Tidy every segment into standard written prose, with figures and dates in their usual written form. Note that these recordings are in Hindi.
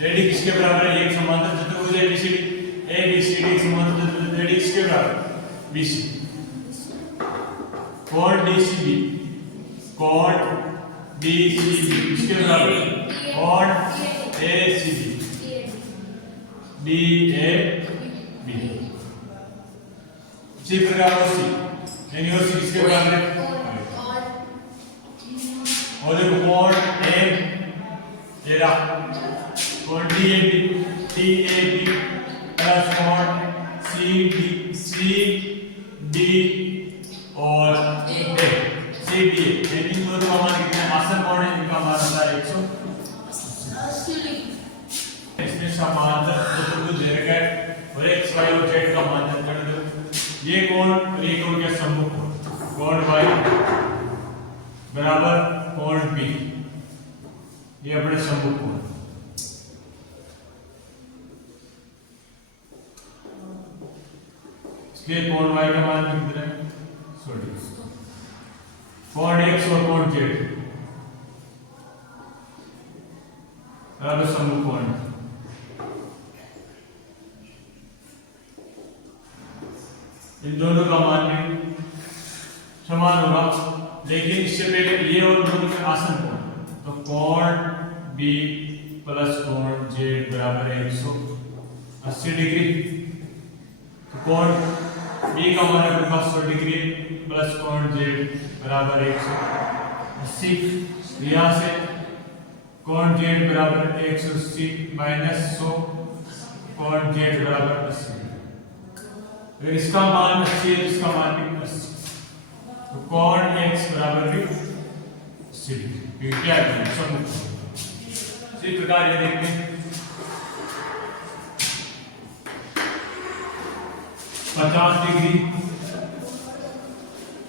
AD किसके बराबर है? एक समांतर चतुर्भुज ABCD, ABCD समांतर चतुर्भुज AD किसके बराबर? BC। कोण DCB, कोण DCB किसके बराबर? कोण ACB, DAB। इसी प्रकार OC, यानी OC किसके बराबर है? और देखो कोण A तेरा कोण DAB, DAB प्लस कोण CD और CDA, यानी इन दोनों का मान कितना है? आसन कोण है इनका मान होता है 180। इसमें समांतर चतुर्भुज दे रखा है और x y और z का मान कर दो। ये कोण और ये कोण क्या? सम्मुख कोण। कोण y बराबर कोण b, ये अपने सम्मुख कोण। इसलिए कोण y का मान कितना है? 100 डिग्री। कोण x और कोण z बराबर सम्मुख कोण। इन दोनों का मान भी समान होगा, लेकिन इससे पहले ये और दोनों के आसन कोण, तो कोण B प्लस कोण Z बराबर है 180 डिग्री। तो कोण B का मान है 100 डिग्री प्लस कोण Z बराबर 180। यहाँ से कोण Z बराबर 180 माइनस 100, कोण Z बराबर 80। अगर इसका मान 80 है तो इसका मान भी 80, तो कोण x बराबर भी 80 डिग्री। क्या है? सम्मुख। इसी प्रकार ये देखते हैं 50 डिग्री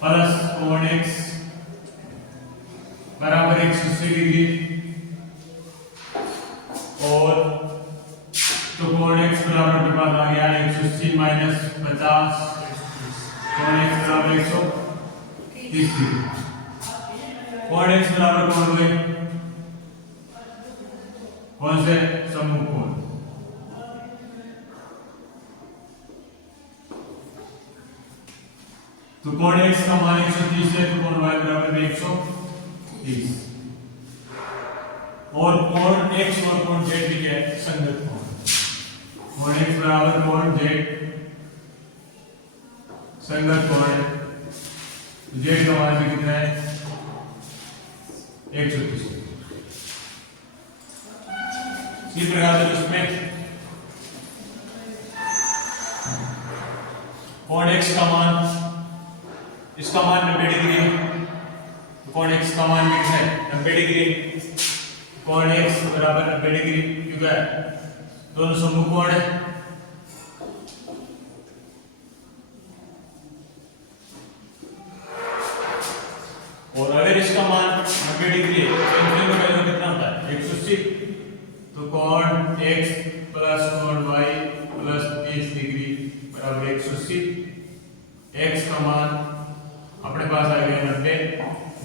प्लस कोण x बराबर 180 डिग्री और तो कोण x बराबर के पास आ गया 180 माइनस 50, कोण x बराबर 130 डिग्री। कोण x बराबर कौन हुए? कौन से? सम्मुख कोण। तो कोण x का मान 130 है, तो कोण y बराबर 130 और कोण x और कोण z भी क्या है? संगत कोण। कोण x बराबर कोण z संगत कोण है, z का मान भी कितना है? 130। इसी प्रकार से इसमें कोण x का मान, इसका मान 90 डिग्री है, तो कोण x का मान कितना है? 90 डिग्री। कोण x बराबर 90 डिग्री, क्योंकि दोनों सम्मुख कोण है। और अगर इसका मान 90 डिग्री है तो इन दोनों का योग कितना होता है? 180। तो कोण x प्लस कोण y प्लस 30 डिग्री बराबर 180। x का मान अपने पास आ गया 90,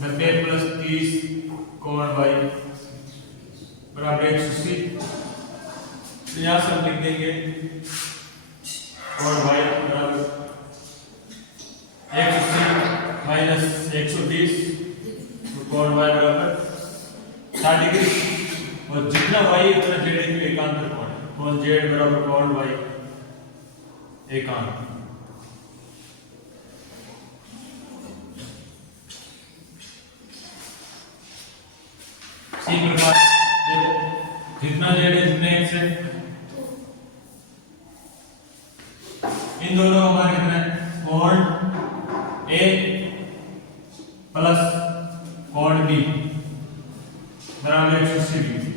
90 प्लस 30 कोण y बराबर 180। तो यहाँ से हम लिख देंगे कोण y बराबर 180 माइनस 130, तो कोण y बराबर 60 डिग्री और जितना y उतना z एकांतर कोण है। कोण z बराबर कोण y एकांत। इसी प्रकार देखो जितना z है जितना x है, इन दोनों का मान कितना है? कोण A प्लस कोण B बराबर 180 डिग्री।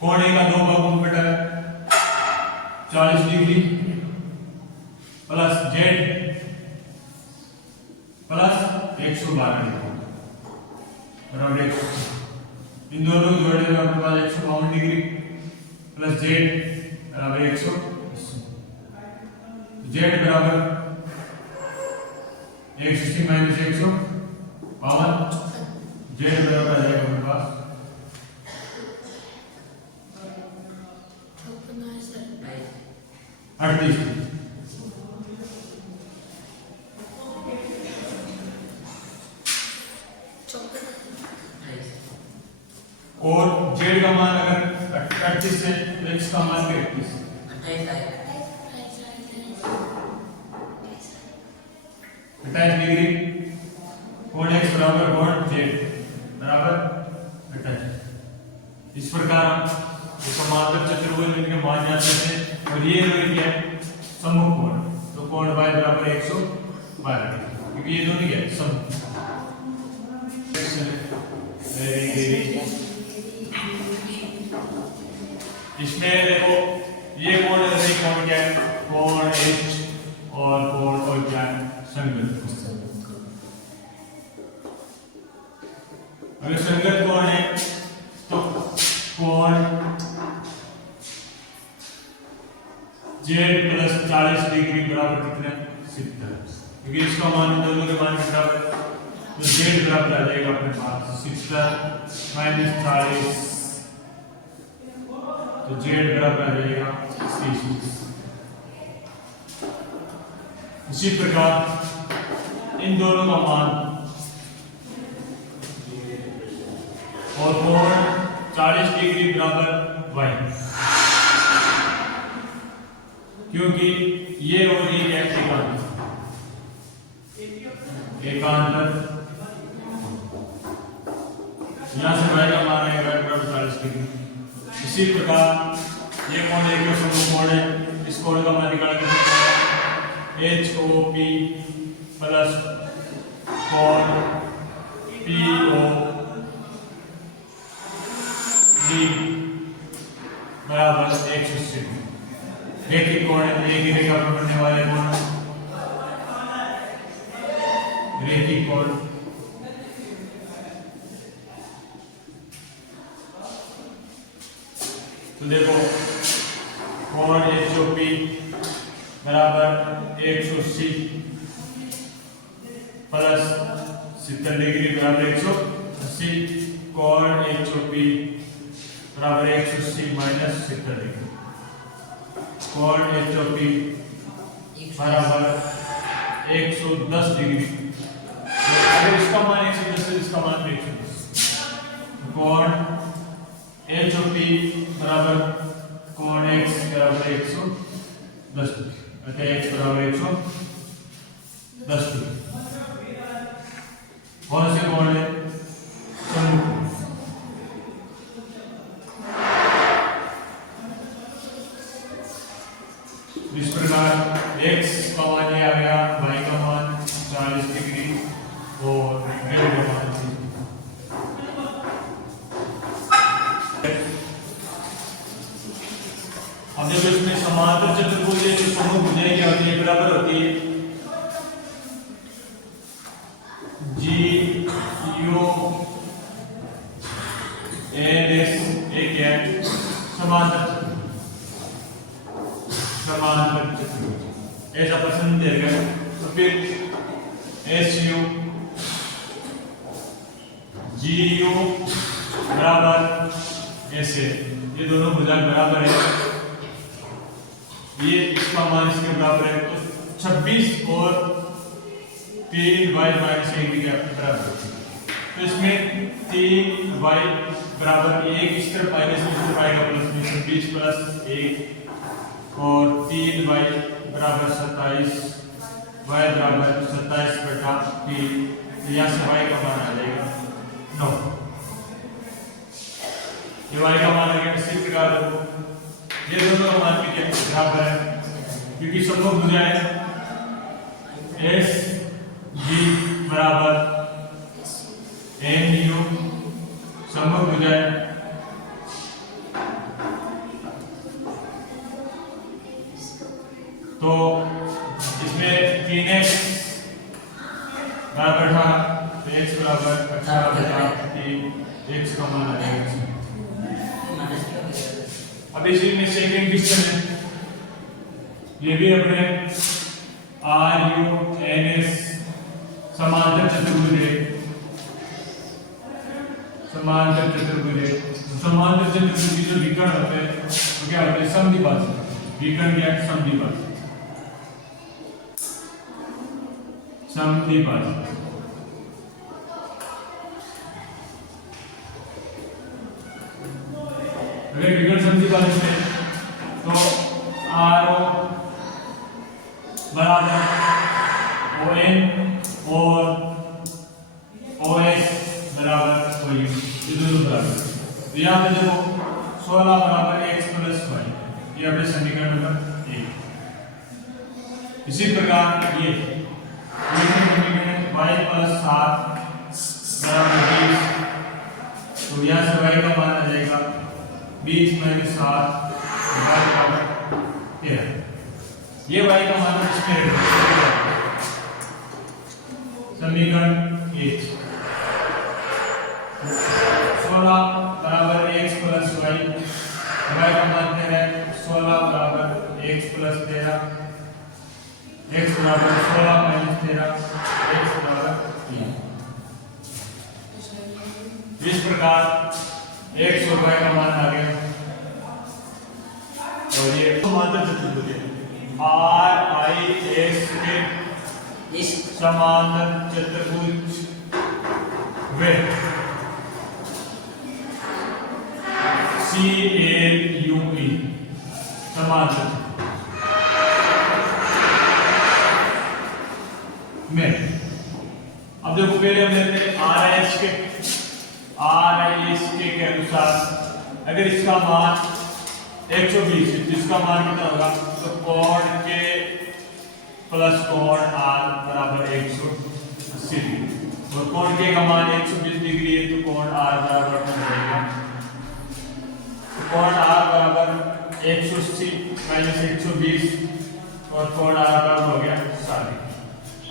कोण A का दो भागों में बटा 40 degree plus Z plus 112 degree बराबर 180। इन दोनों को जोड़ने में हमारे पास 152 डिग्री प्लस Z बराबर 180। Z बराबर 180 माइनस 152, Z बराबर आ जाएगा हमारे पास 38 और जेड का मान अगर 38 है तो एक्स का मान 31 28 डिग्री कोण एक्स बराबर कोण जेड बराबर 28। इस प्रकार हम समांतर चतुर्भुज के मान जाते हैं और ये क्या है सम्मुख कोण, तो कोण y बराबर 112 क्योंकि ये दोनों क्या है सम्मुख। इसमें देखो ये कोण है, कोण क्या है कोण h और कोण और क्या है संगत। अगर संगत कोण है तो कोण z प्लस 40 डिग्री बराबर कितना 70, क्योंकि इसका मान दोनों के मान कितना है तो z बराबर आ जाएगा अपने पास 70 माइनस 40 तो z बराबर आ जाएगा 30। इसी प्रकार इन दोनों का मान और कोण 40 डिग्री बराबर y, क्योंकि ये और ये क्या एकांतर यहां से y का मान आएगा बराबर 40 डिग्री। इसी प्रकार ये कोण एक सम्मुख कोण है, इस कोण का मान निकालना है HOP प्लस कोण POD बराबर 180। रैखिक कोण है, एक ही रेखा पर बनने वाले कोण रैखिक कोण। तो देखो कोण HOP बराबर 180 प्लस 70 डिग्री बराबर 180, कोण HOP बराबर 180 माइनस 70 डिग्री, कोण HOP बराबर 110 डिग्री। तो अगर इसका मान 110 है इसका मान 110, कोण HOP बराबर कोण x बराबर 110 डिग्री, अतः x बराबर 110 डिग्री। कौन से कोण है सम्मुख। इस प्रकार x का मान ये आ गया, y का मान 40 डिग्री और z का मान 30। अब जब इसमें समांतर चतुर्भुज जो सम्मुख भुजाएं क्या होती है बराबर होती है GUNS एक है समांतर चतुर्भुज ऐसा प्रश्न देगा। तो फिर SU GU बराबर ऐसे ये दोनों भुजा बराबर है, ये इसका मान इसके बराबर है, तो 26 और 3y माइनस 1 की बराबर है। तो इसमें 3y बराबर 1 इस तरफ माइनस इस तरफ आएगा प्लस में 26 प्लस 1 और 3y बराबर 27, y बराबर 27/3, यहाँ से y का मान आ जाएगा 9। ये y का मान आ गया। इसी प्रकार ये दोनों का मान भी क्या बराबर है, क्योंकि सम्मुख भुजाएं SG बराबर NU सम्मुख भुजाएं तो इसमें 3x बराबर 18 तो x बराबर 18/3 x का मान आ जाएगा। अब इसी में सेकंड क्वेश्चन है, ये भी अपने RUNS समांतर चतुर्भुज है, समांतर चतुर्भुज की जो विकर्ण होते हैं वो क्या होते हैं समद्विभाजक। विकर्ण क्या समद्विभाजक, समद्विभाजक। अगर विकर्ण समद्विभाजक है तो RO बराबर ON और OS बराबर OU, ये दोनों बराबर। तो यहाँ पे देखो 16 बराबर x प्लस y, ये अपने समीकरण नंबर 1। इसी प्रकार ये समीकरण y प्लस 7 बराबर 20, तो यहाँ से y का मान आ जाएगा 20 माइनस 7 बराबर 13। ये y का मान इसमें समीकरण 1। 16 बराबर x प्लस y, y का मान है 16 बराबर x प्लस 13, x बराबर 16 माइनस 13, x बराबर 3। इस प्रकार x और y का मान आ गया। और ये समांतर चतुर्भुज RIS के समांतर चतुर्भुज वे CAUE समांतर में। अब देखो पहले हम लेते हैं RIS के अनुसार अगर इसका मान 120 है, इसका मान कितना होगा, तो कोण के प्लस कोण R बराबर 180 डिग्री, और कोण के का मान 120 डिग्री है तो कोण R बराबर हो जाएगा, तो कोण R बराबर 180 माइनस 120 और कोण R बराबर हो गया 60 डिग्री।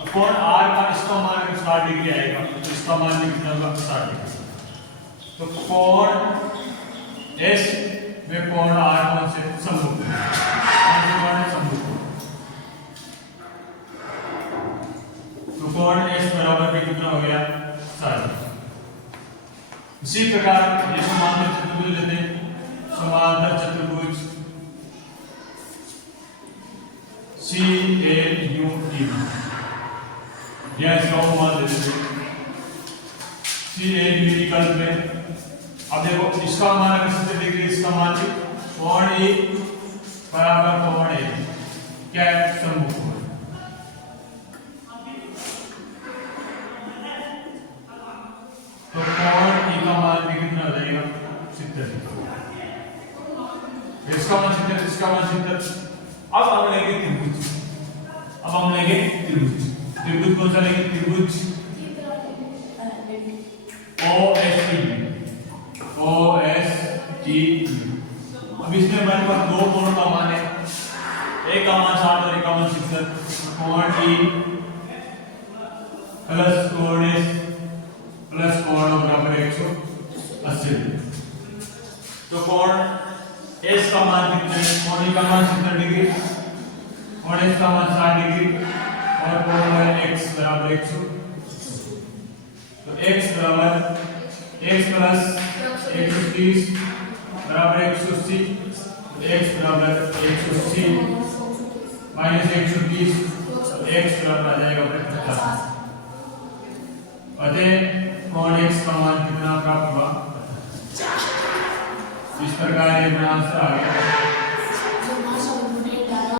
अब कोण R का इसका मान 60 डिग्री आएगा तो इसका मान कितना होगा 60 डिग्री। तो कोण S में कोण R कौन से सम्मुख है, सम्मुख। तो कोण S बराबर में कितना हो गया 60। इसी प्रकार ये समांतर चतुर्भुज लेते हैं, समांतर चतुर्भुज CAUE, यह इसका मान दे देते हैं CAUE विकल्प में। अब देखो इसका मान अगर 70 डिग्री, इसका मान कोण E बराबर कोण A, क्या है सम्मुख कोण। तो कोण E का मान भी कितना हो जाएगा 70, इसका मान 70, इसका मान 70। अब हम लेंगे त्रिभुज, त्रिभुज कौन सा लेंगे, त्रिभुज OSE। अब इसमें हमारे पास दो कोणों का मान है, एक का मान 60 और एक का मान 70। कोण E प्लस कोण S प्लस कोण बराबर 180। तो कोण S का मान कितना है, कोण E का मान 70 डिग्री, कोण S का मान 60 डिग्री और कोण X बराबर 180। तो X बराबर x प्लस 130 बराबर 180, x बराबर 180 माइनस 130, x बराबर आ जाएगा 50। अतः कोण x का मान कितना प्राप्त हुआ, इस प्रकार ये आंसर आ गया।